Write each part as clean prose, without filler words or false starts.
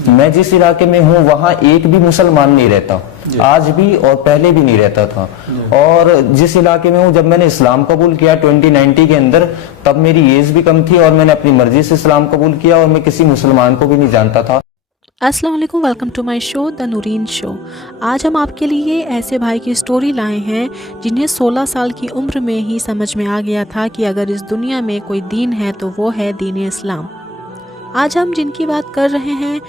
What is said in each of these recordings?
मैं जिस इलाके में हूँ वहाँ एक भी मुसलमान नहीं रहता, आज भी और पहले भी नहीं रहता था। और जिस इलाके में हूँ, जब मैंने इस्लाम कबूल किया 2090 के अंदर, तब मेरी एज भी कम थी और मैंने अपनी मर्जी से इस्लाम कबूल किया और मैं किसी मुसलमान को भी नहीं जानता था। अस्सलाम वालेकुम, welcome to my show the Noreen show. आज हम आपके लिए ऐसे भाई की स्टोरी लाए हैं जिन्हें 16 साल की उम्र में ही समझ में आ गया था कि अगर इस दुनिया में कोई दीन है तो वो है दीन इस्लाम। आज हम जिनकी बात कर रहे हैं,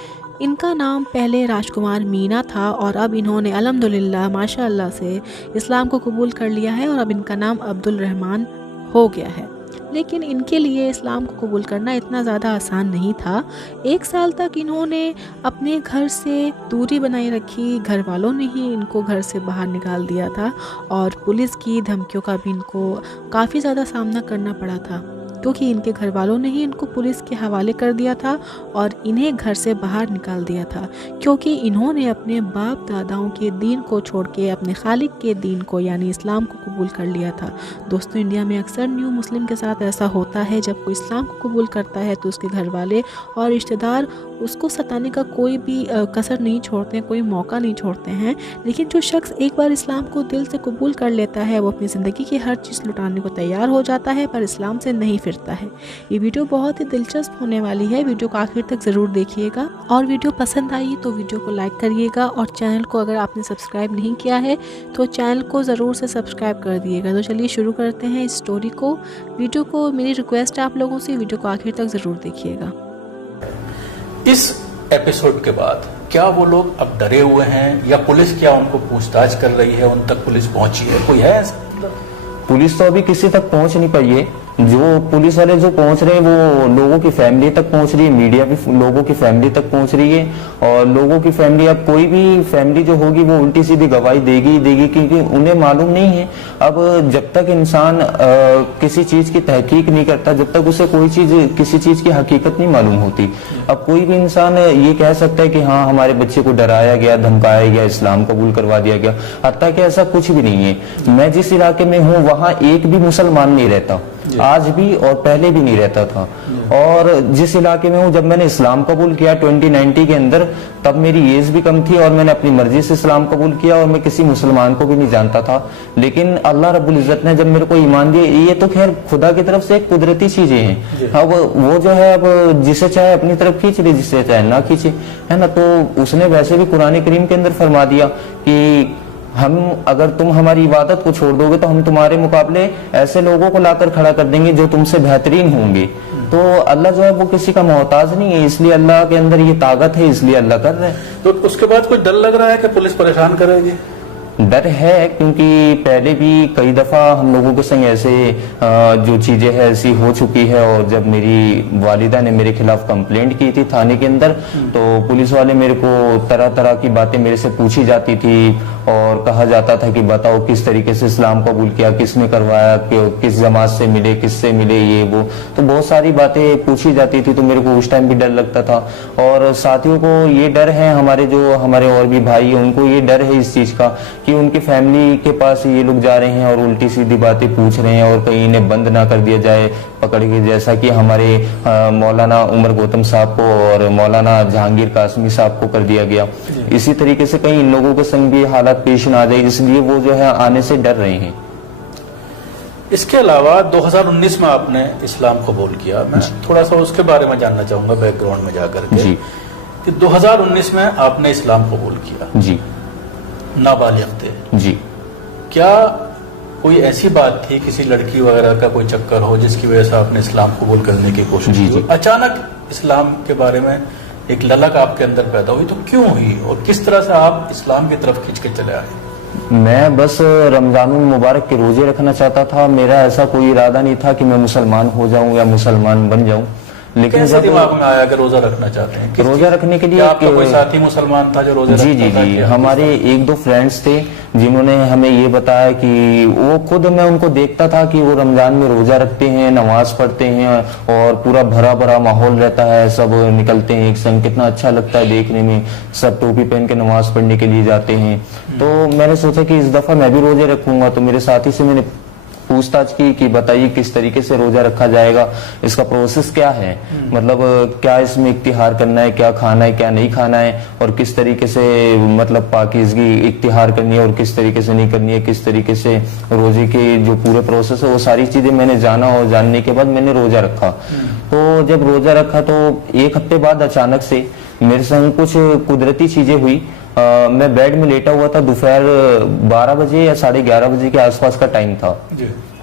इनका नाम पहले राजकुमार मीना था और अब इन्होंने अल्हम्दुलिल्लाह माशाअल्लाह से इस्लाम को कबूल कर लिया है और अब इनका नाम अब्दुल रहमान हो गया है। लेकिन इनके लिए इस्लाम को कबूल करना इतना ज़्यादा आसान नहीं था। 1 साल तक इन्होंने अपने घर से दूरी बनाए रखी, घर वालों ने ही इनको घर से बाहर निकाल दिया था और पुलिस की धमकियों का भी इनको काफ़ी ज़्यादा सामना करना पड़ा था, क्योंकि इनके घर वालों ने ही इनको पुलिस के हवाले कर दिया था और इन्हें घर से बाहर निकाल दिया था, क्योंकि इन्होंने अपने बाप दादाओं के दीन को छोड़ के अपने खालिक के दीन को यानी इस्लाम को कबूल कर लिया था। दोस्तों, इंडिया में अक्सर न्यू मुस्लिम के साथ ऐसा होता है, जब कोई इस्लाम को कबूल करता है तो उसके घर वाले और रिश्तेदार उसको सताने का कोई भी कसर नहीं छोड़ते हैं, कोई मौका नहीं छोड़ते हैं। लेकिन जो शख्स एक बार इस्लाम को दिल से कबूल कर लेता है, वो अपनी ज़िंदगी की हर चीज़ लुटाने को तैयार हो जाता है, पर इस्लाम से नहीं फिरता है। ये वीडियो बहुत ही दिलचस्प होने वाली है, वीडियो को आखिर तक ज़रूर देखिएगा और वीडियो पसंद आई तो वीडियो को लाइक करिएगा और चैनल को अगर आपने सब्सक्राइब नहीं किया है तो चैनल को ज़रूर से सब्सक्राइब कर दिएगा। तो चलिए शुरू करते हैं इस स्टोरी को। वीडियो को मेरी रिक्वेस्ट है आप लोगों से, वीडियो को आखिर तक ज़रूर देखिएगा। इस एपिसोड के बाद क्या वो लोग अब डरे हुए हैं या पुलिस क्या उनको पूछताछ कर रही है, उन तक पुलिस पहुंची है, कोई है ऐसा? पुलिस तो अभी किसी तक पहुंच नहीं पाई है। जो पुलिस वाले जो पहुंच रहे हैं वो लोगों की फैमिली तक पहुंच रही है, मीडिया भी लोगों की फैमिली तक पहुंच रही है और लोगों की फैमिली, अब कोई भी फैमिली जो होगी वो उल्टी सीधी गवाही देगी ही देगी, क्योंकि उन्हें मालूम नहीं है। अब जब तक इंसान किसी चीज की तहकीक नहीं करता, जब तक उसे कोई चीज किसी चीज की हकीकत नहीं मालूम होती, अब कोई भी इंसान ये कह सकता है कि हाँ हमारे बच्चे को डराया गया, धमकाया गया, इस्लाम कबूल करवा दिया गया, हत्ता कि ऐसा कुछ भी नहीं है। मैं जिस इलाके में हूँ वहाँ एक भी मुसलमान नहीं रहता, आज भी और पहले भी नहीं रहता था। और जिस इलाके में हूँ, जब मैंने इस्लाम कबूल किया 2090 के अंदर, तब मेरी एज भी कम थी और मैंने अपनी मर्जी से इस्लाम कबूल किया और मैं किसी मुसलमान को भी नहीं जानता था। लेकिन अल्लाह रब्बुल इज्जत ने जब मेरे को ईमान दिया, ये तो खैर खुदा की तरफ से एक कुदरती चीजें हैं। अब वो जो है, अब जिसे चाहे अपनी तरफ खींच ले, जिसे चाहे ना खींचे, है ना। तो उसने वैसे भी कुरान करीम के अंदर फरमा दिया कि हम, अगर तुम हमारी इबादत को छोड़ दोगे तो हम तुम्हारे मुकाबले ऐसे लोगों को लाकर खड़ा कर देंगे जो तुमसे बेहतरीन होंगे। तो अल्लाह जो है वो किसी का मोहताज नहीं है, इसलिए अल्लाह के अंदर ये ताकत है, इसलिए अल्लाह कर रहे हैं। तो उसके बाद कोई डर लग रहा है कि पुलिस परेशान करेगी? डर है, क्योंकि पहले भी कई दफा हम लोगों के संग ऐसे जो चीजें हैं ऐसी हो चुकी है। और जब मेरी वालिदा ने मेरे खिलाफ कंप्लेंट की थी थाने के अंदर, तो पुलिस वाले मेरे को तरह तरह की बातें मेरे से पूछी जाती थी और कहा जाता था कि बताओ किस तरीके से इस्लाम कबूल किया, किसने करवाया, किस जमात से मिले, किससे मिले, ये वो, तो बहुत सारी बातें पूछी जाती थी। तो मेरे को उस टाइम भी डर लगता था और साथियों को ये डर है, हमारे और भी भाई हैं उनको ये डर है इस चीज का कि उनकी फैमिली के पास ये लोग जा रहे हैं और उल्टी सीधी बातें पूछ रहे हैं और कहीं इन्हें बंद ना कर दिया जाए पकड़ के, जैसा कि हमारे मौलाना उमर गौतम साहब को और मौलाना जहांगीर कासमी साहब को कर दिया गया। इसी तरीके से कहीं इन लोगों के संग भी हालात पेश ना आ जाए, इसलिए वो जो है आने से डर रहे हैं। इसके अलावा 2019 में आपने इस्लाम कबूल किया, मैं थोड़ा सा उसके बारे में जानना चाहूंगा बैकग्राउंड में जाकर के जी। कि 2019 में आपने इस्लाम कबूल किया जी, नाबालिग थे जी। क्या कोई ऐसी बात थी, किसी लड़की वगैरह का कोई चक्कर हो जिसकी वजह से आपने इस्लाम कबूल करने की कोशिश की? अचानक इस्लाम के बारे में एक ललक आपके अंदर पैदा हुई, तो क्यों हुई और किस तरह से आप इस्लाम की तरफ खींच के चले आए? मैं बस रमजानुल मुबारक के रोजे रखना चाहता था, मेरा ऐसा कोई इरादा नहीं था कि मैं मुसलमान हो जाऊं या मुसलमान बन जाऊं। लेकिन कैसे दिमाग में आया कि रोजा रखना चाहते हैं? रोजा रखने के लिए आपका कोई साथी मुसलमान था जो रोजा जी जी जी हमारे 1-2 फ्रेंड्स थे जिन्होंने हमें ये बताया कि वो खुद, मैं उनको देखता था कि वो रमजान में रोजा रखते हैं, नमाज पढ़ते हैं और पूरा भरा भरा माहौल रहता है, सब निकलते हैं एक संग, कितना अच्छा लगता है देखने में, सब टोपी पहन के नमाज पढ़ने के लिए जाते हैं। तो मैंने सोचा कि इस दफा मैं भी रोजे रखूंगा। तो मेरे साथी से मैंने पूछताछ की कि बताइए किस तरीके से रोजा रखा जाएगा, इसका प्रोसेस क्या है, मतलब क्या इसमें इफ्तिहार करना है, क्या खाना है, क्या नहीं खाना है, और किस तरीके से मतलब पाकीज़गी इफ्तिहार करनी है और किस तरीके से नहीं करनी है, किस तरीके से रोजे के जो पूरे प्रोसेस है वो सारी चीजें मैंने जाना और जानने के बाद मैंने रोजा रखा। तो जब रोजा रखा तो 1 हफ्ते बाद अचानक से मेरे संग कुछ कुदरती चीजें हुई। मैं बेड में लेटा हुआ था, दोपहर 12 बजे या 11:30 बजे के आसपास का टाइम था।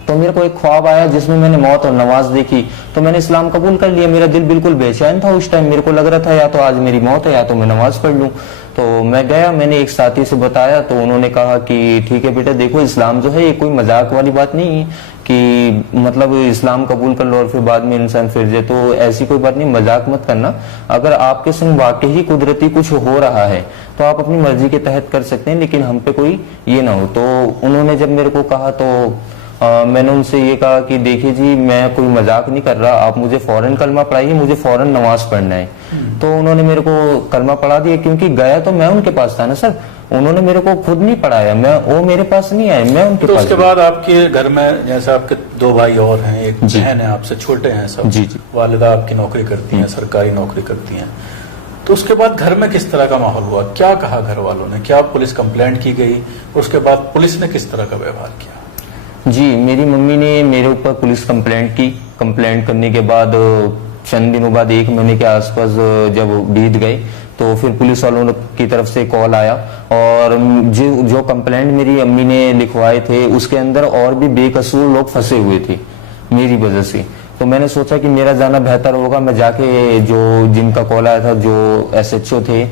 तो मेरे को एक ख्वाब आया जिसमें मैंने मौत और नमाज देखी, तो मैंने इस्लाम कबूल कर लिया। मेरा दिल बिल्कुल बेचैन था उस टाइम, मेरे को लग रहा था या तो आज मेरी मौत है या तो मैं नमाज पढ़ लूं। तो मैं गया, मैंने एक साथी से बताया तो उन्होंने कहा कि ठीक है बेटा, देखो इस्लाम जो है ये कोई मजाक वाली बात नहीं है कि मतलब इस्लाम कबूल कर लो और फिर बाद में इंसान फिर जाए, तो ऐसी कोई बात नहीं, मजाक मत करना। अगर आपके संग वाकई ही कुदरती कुछ हो रहा है तो आप अपनी मर्जी के तहत कर सकते हैं, लेकिन हम पे कोई ये ना हो। तो उन्होंने जब मेरे को कहा तो मैंने उनसे ये कहा कि देखिए जी, मैं कोई मजाक नहीं कर रहा, आप मुझे फौरन कलमा पढ़ाइए, मुझे फौरन नमाज पढ़ना है। तो उन्होंने मेरे को कलमा पढ़ा दिया, क्योंकि गया तो मैं उनके पास था ना सर, उन्होंने मेरे को खुद नहीं पढ़ाया, वो मेरे पास नहीं आए, मैं उनके पास। उसके बाद आपके घर में जैसे आपके 2 भाई और हैं, एक बहन है आपसे छोटे हैं सब, जी जी, वालिदा आपकी नौकरी करती हैं, सरकारी नौकरी करती हैं, तो उसके बाद घर में किस तरह का माहौल हुआ, क्या कहा घर वालों ने, क्या पुलिस कंप्लेंट की गई, उसके बाद पुलिस ने किस तरह का व्यवहार किया? जी, मेरी मम्मी ने मेरे ऊपर पुलिस कंप्लेंट की। कंप्लेंट करने के बाद चंद दिनों बाद 1 महीने के आसपास जब बीत गए तो फिर पुलिस वालों की तरफ से कॉल आया, और जो कंप्लेंट मेरी अम्मी ने लिखवाए थे उसके अंदर और भी बेकसूर लोग फंसे हुए थे मेरी वजह से। तो मैंने सोचा कि मेरा जाना बेहतर होगा, मैं जाके जो जिनका कॉल आया था, जो SHO थे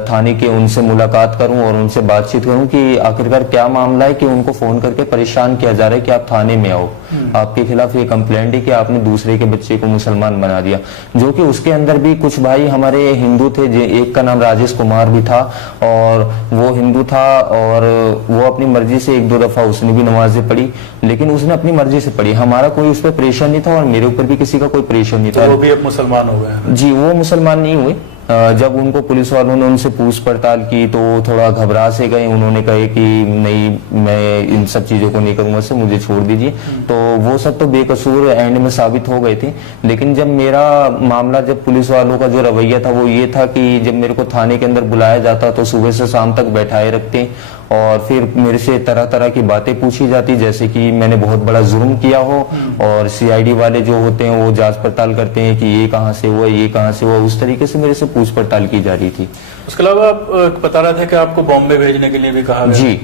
थाने के, उनसे मुलाकात करूं और उनसे बातचीत करूं कि आखिरकार क्या मामला है कि उनको फोन करके परेशान किया जा रहा है कि आप थाने में आओ, आपके खिलाफ ये कंप्लेंट है कि आपने दूसरे के बच्चे को मुसलमान बना दिया। जो कि उसके अंदर भी कुछ भाई हमारे हिंदू थे, एक का नाम राजेश कुमार भी था और वो हिंदू था, और वो अपनी मर्जी से 1-2 दफा उसने भी नमाजें पढ़ी, लेकिन उसने अपनी मर्जी से पढ़ी, हमारा कोई उस पर प्रेशर नहीं था और मेरे ऊपर भी किसी का कोई प्रेशर नहीं था। वो भी अब मुसलमान हो गए? जी, वो मुसलमान नहीं हुए। जब उनको पुलिस वालों ने उनसे पूछ पड़ताल की तो थोड़ा घबरा से गए, उन्होंने कहे कि नहीं, मैं इन सब चीजों को नहीं करूंगा, से मुझे छोड़ दीजिए। तो वो सब तो बेकसूर एंड में साबित हो गए थे, लेकिन जब मेरा मामला, जब पुलिस वालों का जो रवैया था वो ये था कि जब मेरे को थाने के अंदर बुलाया जाता तो सुबह से शाम तक बैठाए रखते और फिर मेरे से तरह तरह की बातें पूछी जाती, जैसे कि मैंने बहुत बड़ा जुर्म किया हो, और CID वाले जो होते हैं वो जांच पड़ताल करते हैं कि ये कहां से हुआ, ये कहां से हुआ, उस तरीके से मेरे से पूछ पड़ताल की जा रही थी। उसके अलावा आप बता रहे थे कि आपको बॉम्बे भेजने के लिए भी कहा गया? जी,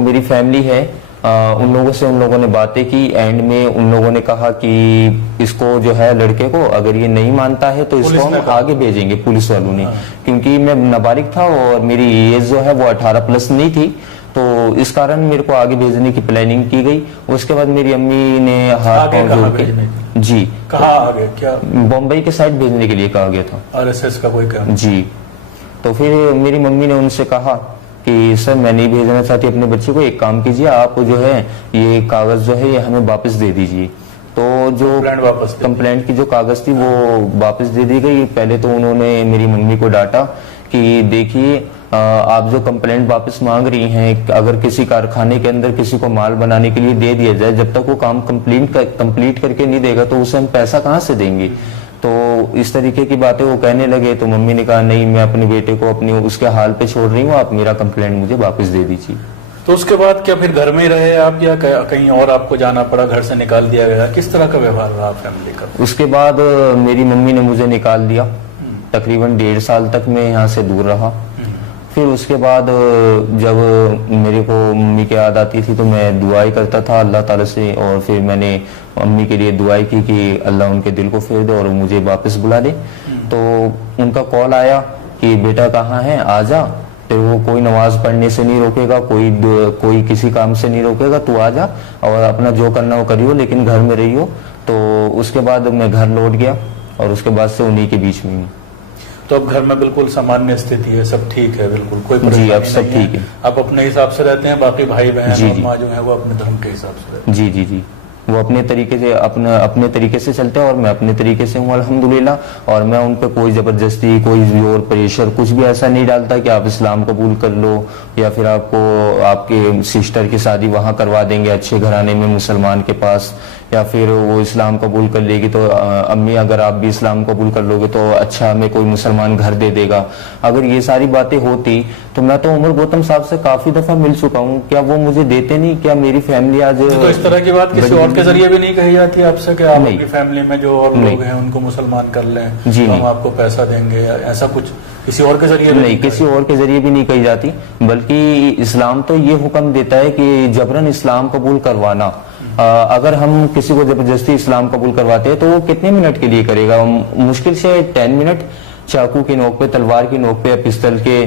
मेरी फैमिली है, उन लोगों से उन लोगों ने बातें की, एंड में उन लोगों ने कहा कि इसको जो है लड़के को अगर ये नहीं मानता है तो इसको हम आगे भेजेंगे, पुलिस वालों ने। क्योंकि मैं नाबालिग था और मेरी एज जो है वो 18+ नहीं थी, तो इस कारण मेरे को आगे भेजने की प्लानिंग की गई। उसके बाद मेरी अम्मी ने हाथ पांव जोड़ के, जी, कहा आगे क्या? बम्बई के साइड भेजने के लिए कहा गया था, RSS का कोई काम? जी। तो फिर मेरी मम्मी ने उनसे कहा कि सर मैं नहीं भेजना चाहती अपने बच्चे को, एक काम कीजिए, आप जो है ये कागज जो है ये हमें वापस दे दीजिए। तो जो कंप्लेंट की जो कागज थी वो वापस दे दी गई। पहले तो उन्होंने मेरी मम्मी को डांटा कि देखिए, आप जो कंप्लेंट वापस मांग रही हैं, अगर किसी कारखाने के अंदर किसी को माल बनाने के लिए दे दिया जाए, जब तक वो काम कंप्लीट करके नहीं देगा तो उसे हम पैसा कहाँ से देंगे। तो इस तरीके की बातें वो कहने लगे। तो मम्मी ने कहा नहीं, मैं अपने बेटे को अपनी उसके हाल पे छोड़ रही हूँ, आप मेरा कंप्लेंट मुझे वापस दे दीजिए। तो उसके बाद क्या फिर घर में ही रहे आप या कहीं और आपको जाना पड़ा, घर से निकाल दिया गया, किस तरह का व्यवहार रहा फैमिली का? उसके बाद मेरी मम्मी ने मुझे निकाल दिया, तकरीबन 1.5 साल तक मैं यहाँ से दूर रहा। फिर उसके बाद जब मेरे को मम्मी की याद आती थी तो मैं दुआई करता था अल्लाह ताला से, और फिर मैंने मम्मी के लिए दुआई की कि अल्लाह उनके दिल को फेर दे और मुझे वापस बुला ले। तो उनका कॉल आया कि बेटा कहाँ है, आ जा, फिर वो कोई नमाज पढ़ने से नहीं रोकेगा, कोई किसी काम से नहीं रोकेगा, तू आ जा और अपना जो करना वो करियो, लेकिन घर में रहियो। तो उसके बाद मैं घर लौट गया और उसके बाद से उन्हीं के बीच में हूँ। तो अब घर में बिल्कुल सामान्य स्थिति है, सब ठीक है, बिल्कुल कोई परेशानी जी, अब सब ठीक है। आप अपने हिसाब से रहते हैं, बाकी भाई बहन और माँ जो है वो अपने धर्म के हिसाब से रहते हैं? जी जी जी। वो अपने तरीके से अपने तरीके से चलते हैं और मैं अपने तरीके से हूँ अल्हम्दुलिल्लाह। और मैं उन पर कोई ज़बरदस्ती, कोई जोर, प्रेशर कुछ भी ऐसा नहीं डालता कि आप इस्लाम कबूल कर लो या फिर आपको आपके सिस्टर की शादी वहाँ करवा देंगे अच्छे घराने में मुसलमान के पास, या फिर वो इस्लाम कबूल कर लेगी तो अम्मी अगर आप भी इस्लाम कबूल कर लोगे तो अच्छा हमें कोई मुसलमान घर दे देगा। अगर ये सारी बातें होती तो मैं तो उमर गौतम साहब से काफी दफा मिल चुका हूँ, क्या वो मुझे देते नहीं? क्या मेरी फैमिली आज तो इस तरह की बात किसी और के जरिए भी नहीं कही जाती आपसे कि आप अपनी फैमिली में जो और लोग हैं उनको मुसलमान कर लें, जी, हम आपको पैसा देंगे, ऐसा कुछ किसी और के जरिए नहीं, किसी और के जरिए भी नहीं कही जाती। बल्कि इस्लाम तो ये हुक्म देता है कि जबरन इस्लाम कबूल करवाना, अगर हम किसी को जबरदस्ती इस्लाम कबूल करवाते हैं तो वो कितने मिनट के लिए करेगा? मुश्किल से 10 मिनट चाकू की नोक पे, तलवार की नोक पे या पिस्तल के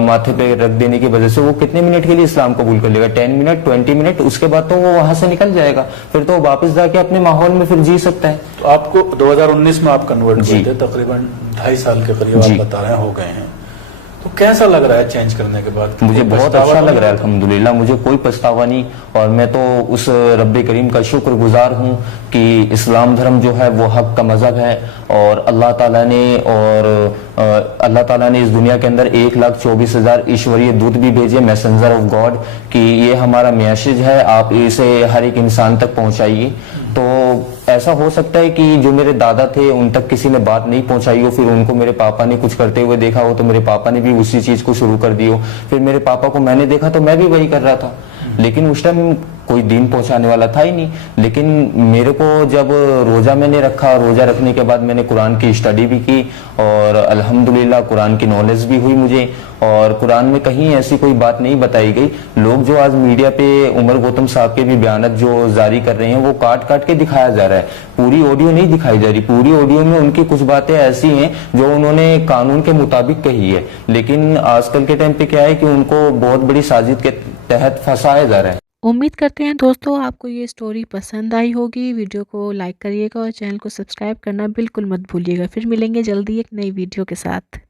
माथे पे रख देने की वजह से वो कितने मिनट के लिए इस्लाम कबूल कर लेगा? 10 मिनट, 20 मिनट, उसके बाद तो वो वहां से निकल जाएगा, फिर तो वापस जाके अपने माहौल में फिर जी सकता है। तो आपको 2019 में आप कन्वर्ट हुए थे, तकरीबन 2.5 साल के करीब आप बता रहे हैं हो गए हैं, तो कैसा लग रहा है चेंज करने के बाद? मुझे बहुत अच्छा लग रहा है अल्हम्दुलिल्लाह, मुझे कोई पछतावा नहीं। और मैं तो उस रब्बे करीम का शुक्रगुजार हूँ कि इस्लाम धर्म जो है वो हक का मजहब है और अल्लाह ताला ने इस दुनिया के अंदर 1,24,000 ईश्वरीय दूत भी भेजे, मैसेंजर ऑफ गॉड, कि ये हमारा मैसेज है, आप इसे हर एक इंसान तक पहुंचाइए। तो ऐसा हो सकता है कि जो मेरे दादा थे उन तक किसी ने बात नहीं पहुंचाई हो, फिर उनको मेरे पापा ने कुछ करते हुए देखा हो तो मेरे पापा ने भी उसी चीज को शुरू कर दी हो, फिर मेरे पापा को मैंने देखा तो मैं भी वही कर रहा था, लेकिन उस टाइम कोई दीन पहुंचाने वाला था ही नहीं। लेकिन मेरे को जब रोजा मैंने रखा, रोजा रखने के बाद मैंने कुरान की स्टडी भी की और अल्हम्दुलिल्लाह कुरान की नॉलेज भी हुई मुझे, और कुरान में कहीं ऐसी कोई बात नहीं बताई गई। लोग जो आज मीडिया पे उमर गौतम साहब के भी बयान जो जारी कर रहे हैं वो काट काट के दिखाया जा रहा है, पूरी ऑडियो नहीं दिखाई जा रही। पूरी ऑडियो में उनकी कुछ बातें ऐसी हैं जो उन्होंने कानून के मुताबिक कही है, लेकिन आजकल के टाइम पे क्या है कि उनको बहुत बड़ी साजिश के तहत फंसाया जा रहा है। उम्मीद करते हैं दोस्तों आपको ये स्टोरी पसंद आई होगी। वीडियो को लाइक करिएगा और चैनल को सब्सक्राइब करना बिल्कुल मत भूलिएगा। फिर मिलेंगे जल्दी एक नई वीडियो के साथ।